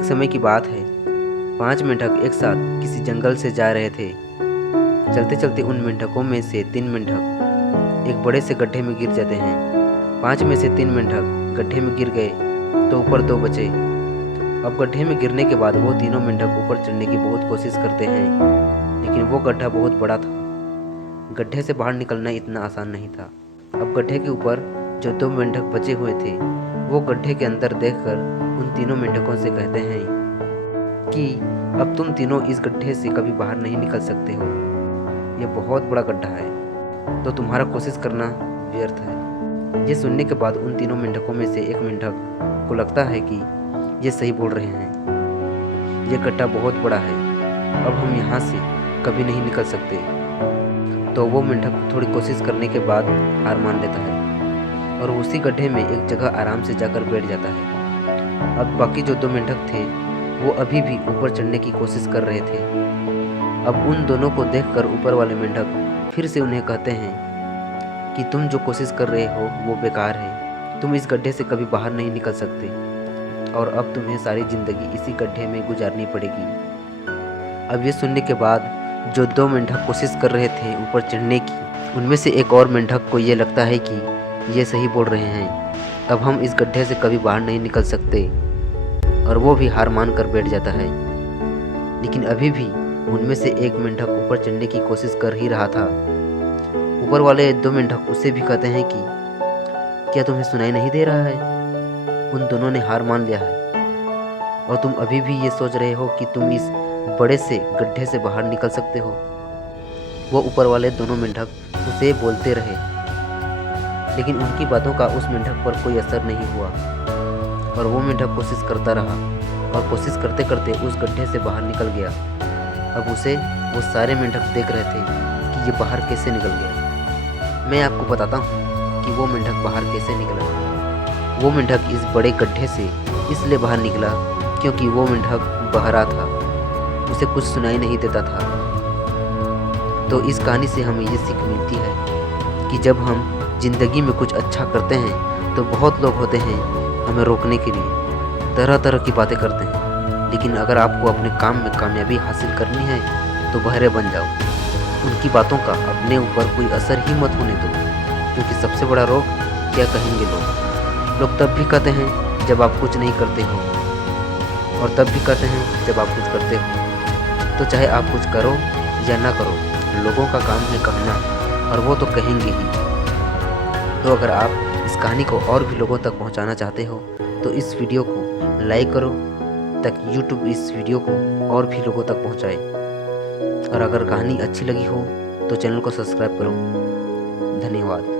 एक समय की बात है, 5 मेंढक एक साथ किसी जंगल से जा रहे थे। चलते चलते उन मेंढकों में से 3 मेंढक एक बड़े से गड्ढे में गिर जाते हैं। 5 में से 3 मेंढक गड्ढे में गिर गए तो ऊपर 2 बचे। अब गड्ढे में गिरने के बाद वो तीनों मेंढक ऊपर चढ़ने की बहुत कोशिश करते हैं, लेकिन वो गड्ढा बहुत बड़ा था। गड्ढे से बाहर निकलना इतना आसान नहीं था। अब गड्ढे के ऊपर जो 2 मेंढक बचे हुए थे, वो गड्ढे के अंदर देखकर उन तीनों मेंढकों से कहते हैं कि अब तुम तीनों इस गड्ढे से कभी बाहर नहीं निकल सकते हो। ये बहुत बड़ा गड्ढा है, तो तुम्हारा कोशिश करना व्यर्थ है। ये सुनने के बाद उन तीनों मेंढकों में से एक मेंढक को लगता है कि ये सही बोल रहे हैं। ये गड्ढा बहुत बड़ा है, अब हम यहाँ से कभी नहीं निकल सकते। तो वो मेंढक थोड़ी कोशिश करने के बाद हार मान लेता है और उसी गड्ढे में एक जगह आराम से जाकर बैठ जाता है। अब बाकी जो 2 मेंढक थे वो अभी भी ऊपर चढ़ने की कोशिश कर रहे थे। अब उन दोनों को देखकर ऊपर वाले मेंढक फिर से उन्हें कहते हैं कि तुम जो कोशिश कर रहे हो वो बेकार है। तुम इस गड्ढे से कभी बाहर नहीं निकल सकते और अब तुम्हें सारी ज़िंदगी इसी गड्ढे में गुजारनी पड़ेगी। अब ये सुनने के बाद जो 2 मेंढक कोशिश कर रहे थे ऊपर चढ़ने की, उनमें से एक और मेंढक को ये लगता है कि ये सही बोल रहे हैं, अब हम इस गड्ढे से कभी बाहर नहीं निकल सकते, और वो भी हार मान कर बैठ जाता है। लेकिन अभी भी उनमें से एक मेंढक ऊपर चढ़ने की कोशिश कर ही रहा था। ऊपर वाले 2 मेंढक उससे भी कहते हैं कि क्या तुम्हें सुनाई नहीं दे रहा है? उन दोनों ने हार मान लिया है और तुम अभी भी ये सोच रहे हो कि तुम इस बड़े से गड्ढे से बाहर निकल सकते हो। वो ऊपर वाले दोनों मेंढक उसे बोलते रहे, लेकिन उनकी बातों का उस मेंढक पर कोई असर नहीं हुआ और वो मेंढक कोशिश करता रहा और कोशिश करते करते उस गड्ढे से बाहर निकल गया। अब उसे वो सारे मेंढक देख रहे थे कि ये बाहर कैसे निकल गया। मैं आपको बताता हूँ कि वो मेंढक बाहर कैसे निकला। वो मेंढक इस बड़े गड्ढे से इसलिए बाहर निकला क्योंकि वो मेंढक बहरा था, उसे कुछ सुनाई नहीं देता था। तो इस कहानी से हमें ये सीख मिलती है कि जब हम ज़िंदगी में कुछ अच्छा करते हैं तो बहुत लोग होते हैं हमें रोकने के लिए, तरह तरह की बातें करते हैं। लेकिन अगर आपको अपने काम में कामयाबी हासिल करनी है तो बहरे बन जाओ। उनकी बातों का अपने ऊपर कोई असर ही मत होने दो, क्योंकि सबसे बड़ा रोग क्या कहेंगे लोग तब भी कहते हैं जब आप कुछ नहीं करते हो, और तब भी कहते हैं जब आप कुछ करते हो। तो चाहे आप कुछ करो या ना करो, लोगों का काम है कहना, और वो तो कहेंगे ही। तो अगर आप इस कहानी को और भी लोगों तक पहुंचाना चाहते हो तो इस वीडियो को लाइक करो ताकि YouTube इस वीडियो को और भी लोगों तक पहुंचाए। और अगर कहानी अच्छी लगी हो तो चैनल को सब्सक्राइब करो। धन्यवाद।